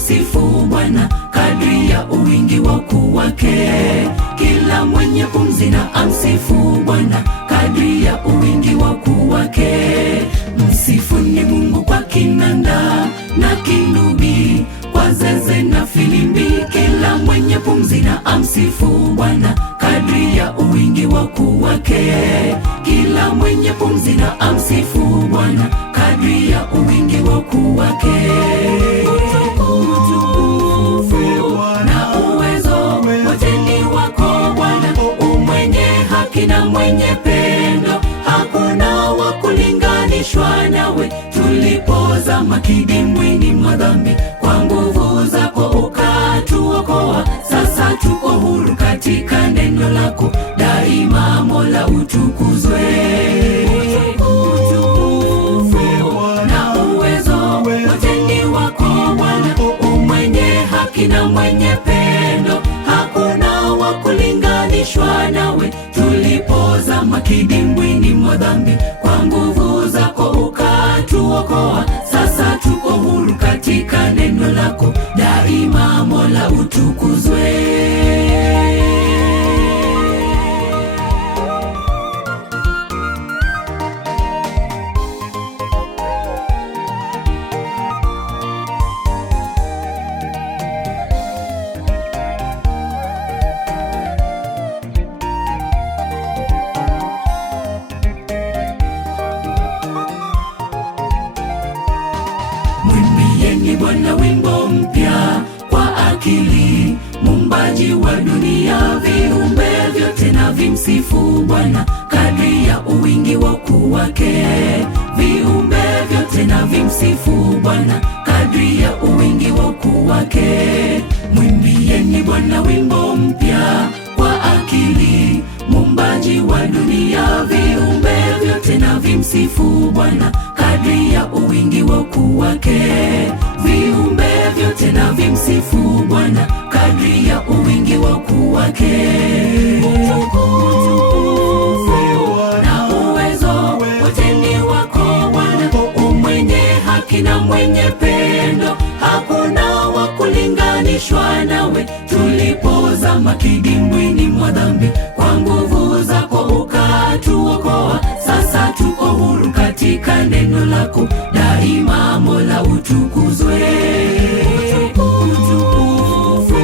amsifu Bwana kadri ya uwingi wa ukuu wake. Kila mwenye pumzi na amsifu Bwana kadri ya uwingi wa ukuu wake. Msifuni Mungu kwa kinanda na kinubi, kwa zeze na filimbi. Kila mwenye pumzi na amsifu Bwana kadri ya uwingi wa ukuu wake. Kila mwenye pumzi na amsifu Bwana kadri ya uwingi wa ukuu wake. Utukufu na uwezo wote ni wako Bwana, umwenye haki na mwenye pendo, hakuna wa kulinganishwa nawe. Tulipozama kidimbwini mwa dhambi, kwa nguvu zako ukatuokoa. Sasa tuko huru katika neno lako, daima Mola utukuzwe. Utukufu na uwezo wote ni wako Bwana, umwenye haki na mwenye pendo, hakuna wa kulinganishwa nawe. Tulipozama kidimbwini mwa dhambi, kwa nguvu zako ukatuokoa. Sasa tuko huru katika neno lako, daima Mola utukuzwe. Mwimbieni Bwana wimbo mpya kwa akili, Muumbaji wa dunia. Viumbe vyote na vimsifu Bwana kadri ya uwingi wa ukuu wake. Viumbe vyote na vimsifu Bwana kadri ya uwingi wa ukuu wake. Mwimbieni Bwana wimbo mpya kwa akili, Muumbaji wa dunia. Viumbe vyote na vimsifu Bwana kadri ya uwingi wa ukuu wake. Viumbe vyote na vimsifu Bwana kadri ya uwingi wa ukuu wake. Utukufu na uwezo wote ni wako Bwana, umwenye haki na mwenye pendo, hakuna wa kulinganishwa nawe. Tulipozama kidimbwini mwa dhambi, kwa nguvu zako ukatuokoa. Sasa tuko huru katika neno lako, daima Mola utukuzwe. Utukufu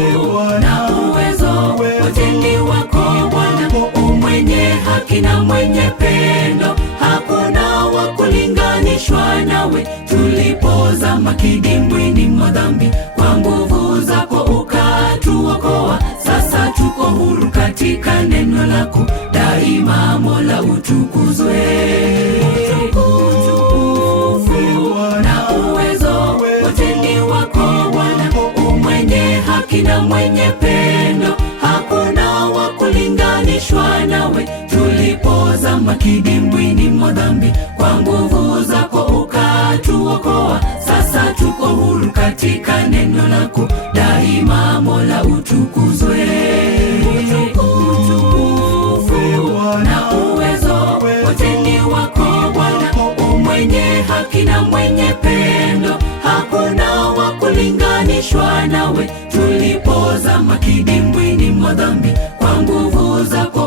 na uwezo wote ni wako Bwana, umwenye haki na mwenye pendo, hakuna wa kulinganishwa nawe. Tulipozama kidimbwini mwa dhambi, kwa nguvu zako ukatuokoa. Sasa tuko huru katika neno lako, daima Mola utukuzwe. Utukufu na uwezo wote ni wako Bwana, umwenye haki na mwenye pendo, hakuna wa kulinganishwa nawe. Tulipozama kidimbwini mwa dhambi, kwa nguvu zako ukatuokoa. Sasa tuko huru katika neno lako, daima Mola utukuzwe. Utukufu na uwezo wote ni wako Bwana, umwenye haki na mwenye pendo, hakuna wa kulinganishwa nawe. Tulipozama kidimbwini mwa dhambi, kwa nguvu zako